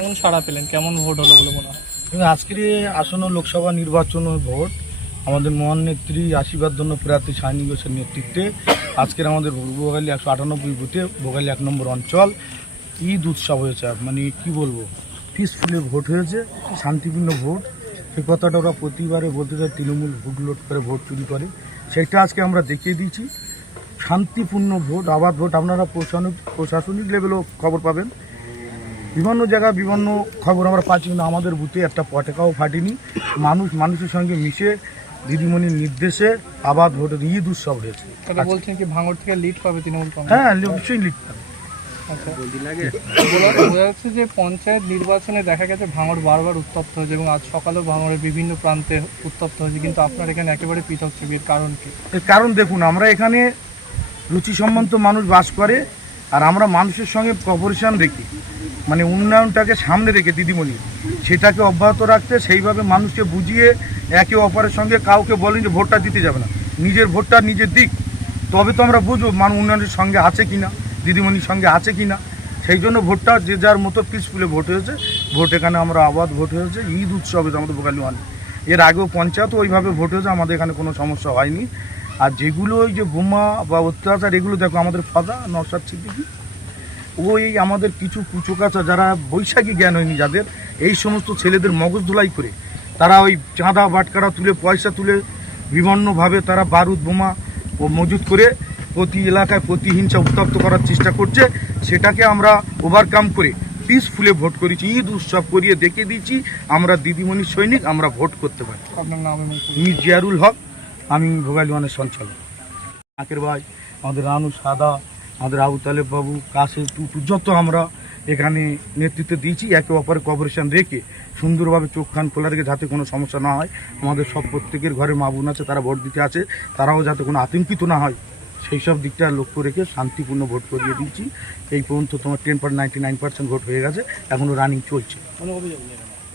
কেমন সাড়া পেলেন? কেমন ভোট হলো বলে মনে হয়? আজকের আসন্ন লোকসভা নির্বাচন ও ভোট, আমাদের মহান নেত্রী আশীর্বাদ জন্য প্রার্থী সায়নী ঘোষের নেতৃত্বে, আজকের আমাদের ভোগালী একশো আটানব্বই বুথে ভোগালী এক নম্বর অঞ্চল, ঈদ উৎসব হয়েছে। মানে কি বলব পিসফুলি ভোট হয়েছে, শান্তিপূর্ণ ভোট। সে কথাটা ওরা প্রতিবারে বলতে চায়, তৃণমূল ভোট লোট করে ভোট চুরি করে। সেটা আজকে আমরা দেখিয়ে দিয়েছি। শান্তিপূর্ণ ভোট আবার ভোট। আপনারা প্রশাসনিক লেভেলেও খবর পাবেন। বিভিন্ন জায়গায় বিভিন্ন খবর আমরা পাচ্ছি কিন্তু আমাদের বুথে একটা পটাকাও ফাটেনি। মানুষ মানুষের সঙ্গে মিশে দিদিমণির নির্দেশে আবাদ ভোটের ঈদ উৎসব হয়েছে। বলছেন কি ভাঙড় থেকে লিড পাবে তৃণমূল হ্যাঁ অবশ্যই লিখ আচ্ছা। বলা বোঝা যাচ্ছে যে পঞ্চায়েত নির্বাচনে দেখা গেছে ভাঙড় বারবার উত্তপ্ত হয়েছে এবং আজ সকালেও ভাঙড়ের বিভিন্ন প্রান্তে উত্তপ্ত হয়েছে কিন্তু আপনার এখানে একেবারে পৃথক ছবির কারণ কি? এর কারণ দেখুন আমরা এখানে রুচিসম্মত মানুষ বাস করে আর আমরা মানুষের সঙ্গে কপারেশন রেখে মানে উন্নয়নটাকে সামনে রেখে দিদিমণি, সেটাকে অব্যাহত রাখতে সেইভাবে মানুষকে বুঝিয়ে একে অপরের সঙ্গে কাউকে বলেন যে ভোটটা দিতে যাবে না। নিজের ভোটটা নিজের দিক। তবে তো আমরা বুঝব মান উন্নয়নের সঙ্গে আছে কিনা, দিদিমণির সঙ্গে আছে কিনা। সেই জন্য ভোটটা যে যার মতো পিসফুলে ভোট হয়েছে। ভোট এখানে আমরা আবাদ ভোট হয়েছে। ঈদ উৎসবে আমাদের বোকালি ওয়ানের আগেও পঞ্চায়েত ওইভাবে ভোট হয়েছে। আমাদের এখানে কোনো সমস্যা হয়নি। আর যেগুলো ওই যে বোমা বা অত্যাচার এগুলো দেখো আমাদের ফাদা নরসাদ সিদ্দিকি। ওই আমাদের কিছু কুচোকাচা যারা বৈশাখী জ্ঞান হয়নি যাদের এই সমস্ত ছেলেদের মগজ ধুলাই করে তারা ওই চাঁদা বাটকারা তুলে পয়সা তুলে বিভিন্নভাবে তারা বারুদ বোমা ও মজুত করে প্রতি এলাকায় প্রতিহিংসা উত্তপ্ত করার চেষ্টা করছে। সেটাকে আমরা ওভারকাম করে পিসফুলে ভোট করেছি। ঈদ উৎসব করিয়ে দেখে দিয়েছি। আমরা দিদিমণি সৈনিক আমরা ভোট করতে পারি। আপনার নাম জিয়ারুল হক। আমি ভোগালী ওয়ানের সঞ্চালক। আকের ভাই, আমাদের রানু সাদা, আমাদের আবু তালেব বাবু, কাশে, টুটু, যত আমরা এখানে নেতৃত্ব দিয়েছি, একে অপরের কপারেশন রেখে সুন্দরভাবে চোখ খান খোলা রেখে যাতে কোনো সমস্যা না হয়, আমাদের সব প্রত্যেকের ঘরে মা বোন আছে, তারা ভোট দিতে আছে, তারাও যাতে কোনো আতঙ্কিত না হয়, সেই সব দিকটা লক্ষ্য রেখে শান্তিপূর্ণ ভোট করিয়ে দিয়েছি। এই পর্যন্ত তোমার ten point ninety nine vote হয়ে গেছে এখনও রানিং চলছে।